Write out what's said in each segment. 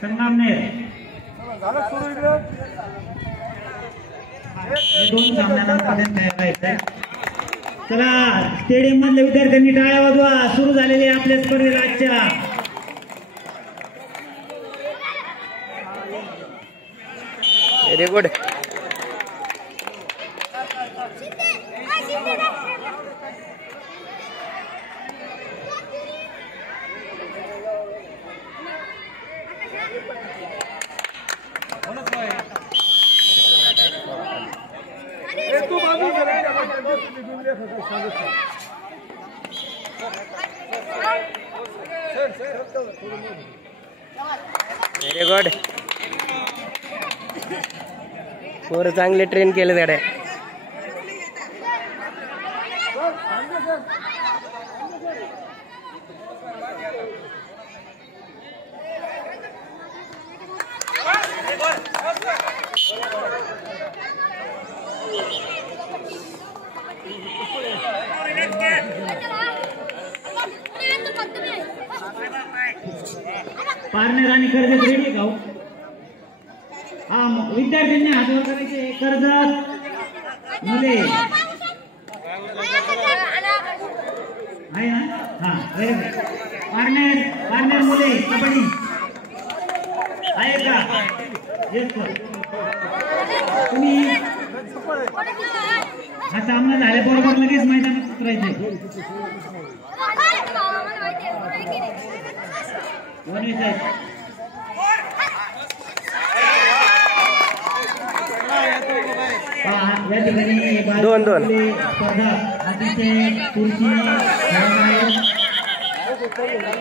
संगमनेर दोन सामन्यांमध्ये तयार आहे. चला स्टेडियम मधल्या विद्यार्थ्यांनी टाळ्या वाजवा. सुरू झालेली आपल्या स्पर्धेला आजच्या व्हेरी गुड. Very good. पोरं चांगले ट्रेन केले गाड्या. पारनेर आणि कर्जत रेडी गाव. हा विद्यार्थ्यांनी हातवर करायचे. कर्जत मुले आहे ना. हा व्हेरी गुड. पारनेर मुले कबड्डी आहे का? Yes sir. तुम्ही हा सामना झाल्याबरोबर लगेच मैदानात उतरायचे. दोन दोन स्पर्धा अतिशय खुर्चीने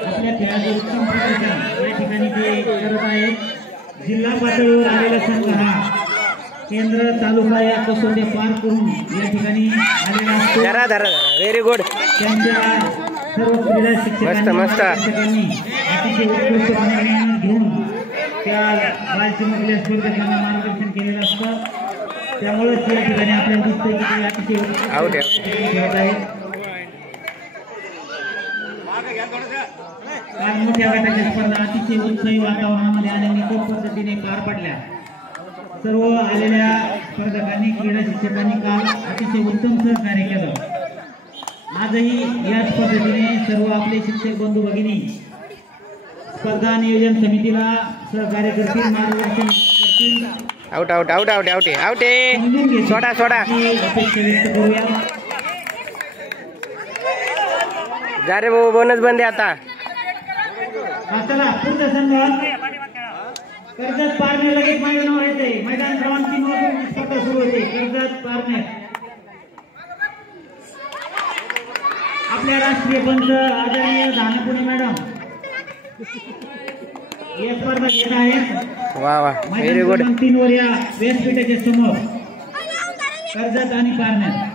आपल्या खेळाचे उत्तम प्रदर्शन या ठिकाणी ते करत आहेत. जिल्हा पातळीवर आलेला संघ हा केंद्र तालुका या कसोट्या पार करून या ठिकाणी आलेला असतो. Very good. त्यांच्या सर्व क्रीडा शिक्षकांनी अतिशय उत्कृष्टपणे घेऊन त्या बालचिमुकल्या स्पर्धकांना मार्गदर्शन केलेलं असतं. त्यामुळेच या ठिकाणी आपल्याला दिसतंय की अतिशय खेळत आहेत. काल मोठ्या गटाच्या स्पर्धा अतिशय उत्साही वातावरणामध्ये आणि निकोप पद्धतीने पार पडल्या. सर्व आलेल्या स्पर्धकांनी क्रीडा शिक्षकांनी काल अतिशय उत्तम सहकार्य केलं. आजही याच पद्धतीने सर्व आपले शिक्षक बंधू भगिनी स्पर्धा नियोजन समितीला सहकार्य करतील, मार्गदर्शन करतील. Out out out out out out. सोडा सोडा. अपेक्षा व्यक्त करूया. जा रे भाऊ, बोनस बंद आहे आता. चला पुढचा संघ कर्जत पारनेर लगेच मैदानावर येते. मैदान क्रमांक 3 वर स्पर्धा सुरू होते. कर्जत पारनेर. आपल्या राष्ट्रीय पंच आदरणीय धानपुणे मॅडम या स्पर्धा घेत आहेत. वा वा. Very good. 3 वर या व्यासपीठाच्या समोर कर्जत आणि पारनेर.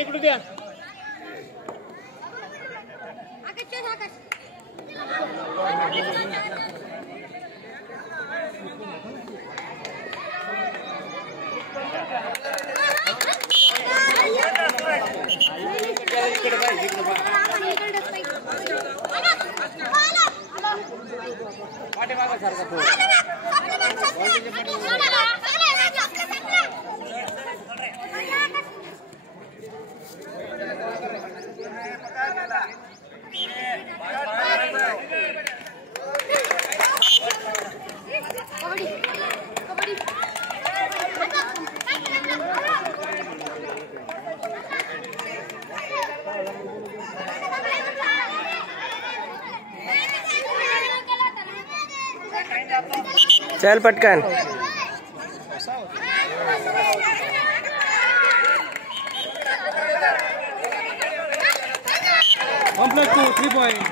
इकडे द्या. चल पटकन. Complex 2 3 point.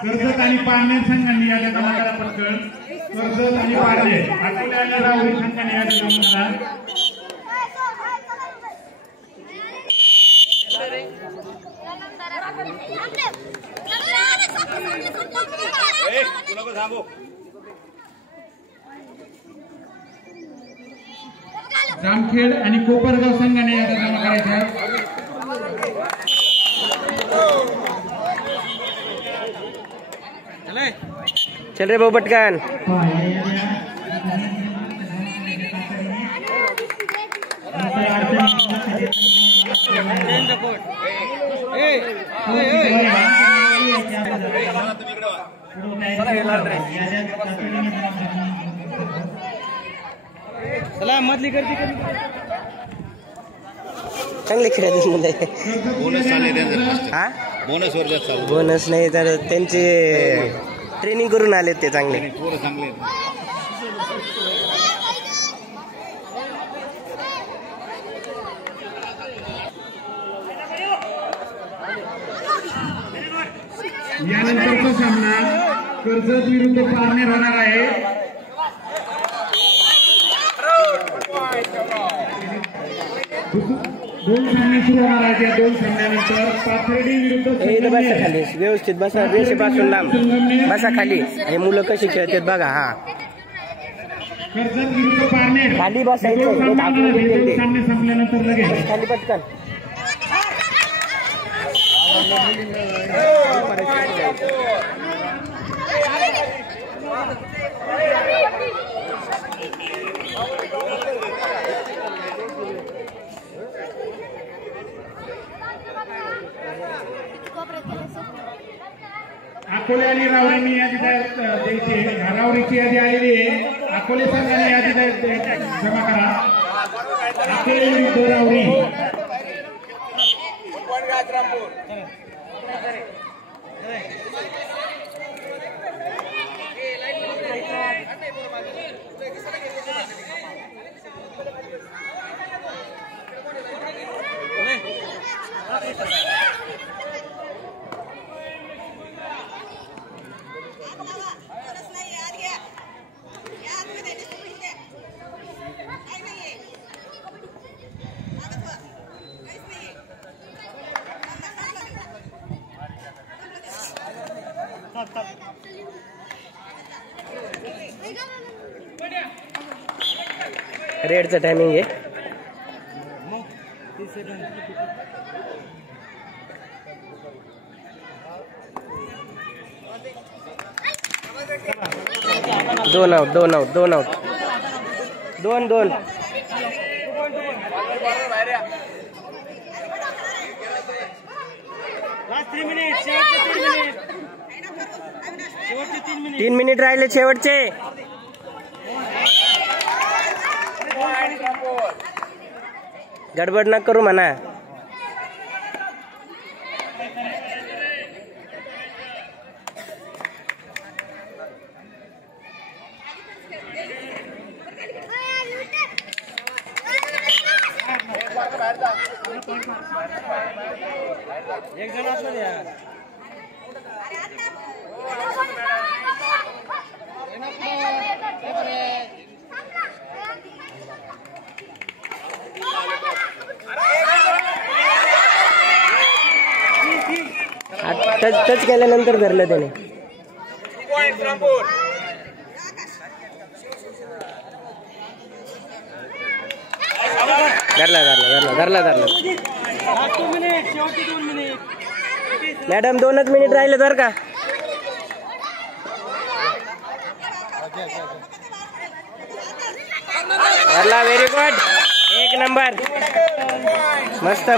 कर्जत आणि पारनेर संघांनी या क्रमांकाला पटकन. कर्जत आणि पारनेर अकोला आणि राहुरी संघांनी या क्रमांकाला. जामखेड आणि कोपरगाव संघाने या क्रमांकाला. चल रे भाऊ पटकन. चला मधली गर्दी कमी. चांगले खेळायचे मुलं. हा बोनस नाही तर त्यांचे ट्रेनिंग करून आले ते चांगले. यानंतरचा सामना कर्जत विरुद्ध पारनेर होणार आहे. दोन सामने सुरू होणार आहेत. या दोन सामन्यानंतर पाथर्डी विरुद्ध बसा खाली व्यवस्थित बसा. रेषेपासून लांब बसा खाली. हे मुलं कशी खेळतात बघा. हा कर्जत विरुद्ध पारनेर खाली बसायचं. सामने संपल्यानंतर लगेच खाली पटकन. अकोले आणि राहुरीनी यादी द्यायची. राहुरीची यादी आलेली आहे. अकोले संघाने यादी जमा करा. अकोले विरुद्ध राहुरी. रेडचं टायमिंग आहे. दोन आउट 2-2. तीन मिनिट राहिले शेवटचे. गडबड न करू म्हणा. एक जण असलं द्या. टच केल्यानंतर धरलं त्याने. धरला. मॅडम 2च मिनिट राहिले बर का. धरला. Very good. 1 नंबर. मस्त.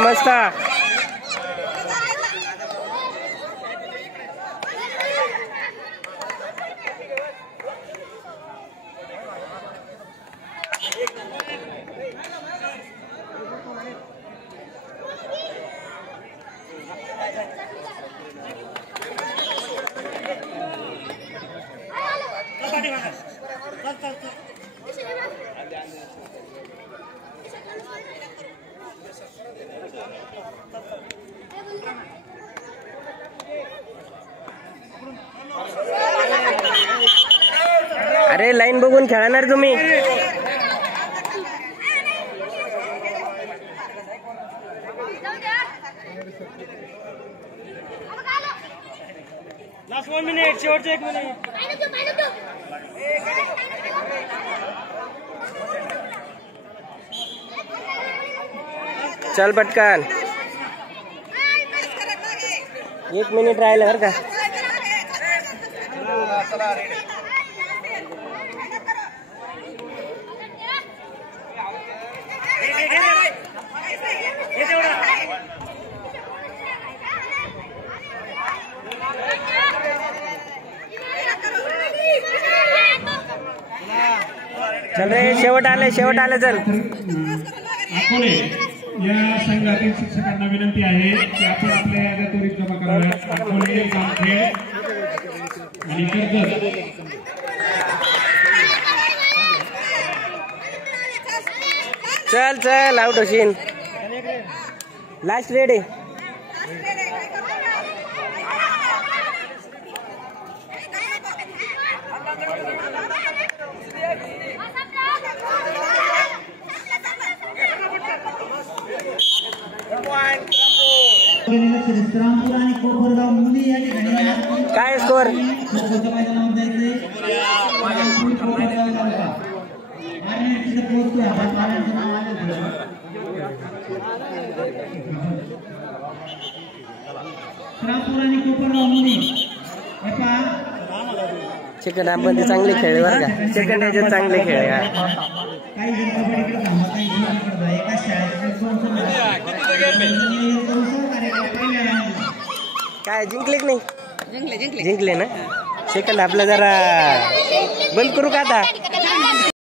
अरे लाईन बघून खेळणार तुम्ही. लास्ट 1 मिनिट, शेवटचे 1 मिनिट. चल पटकन, 1 मिनिट राहिलं बरं का. चल रे, शेवट आलं चल. अकोले या संघातील शिक्षकांना विनंती आहे की आपण आपल्या याद्या त्वरित जमा कराव्यात. अकोले, जामखेड आणि कर्जत. चल आउट होशील. लास्ट रेड आहे. श्रीरामपूर आणि कोपरगाव मुली या ठिकाणी काय स्कोर? श्रीरामपूर आणि कोपरगाव मुली सेकंड हाफ मध्ये चांगले खेळले बरं का. सेकंड ह्याच्यात चांगले खेळले. काही जण कबड्डीकडे थांबा, काही जण एका काय जिंकले की नाही? जिंकले ना. सेकंड हाफला जरा बंद करू का आता?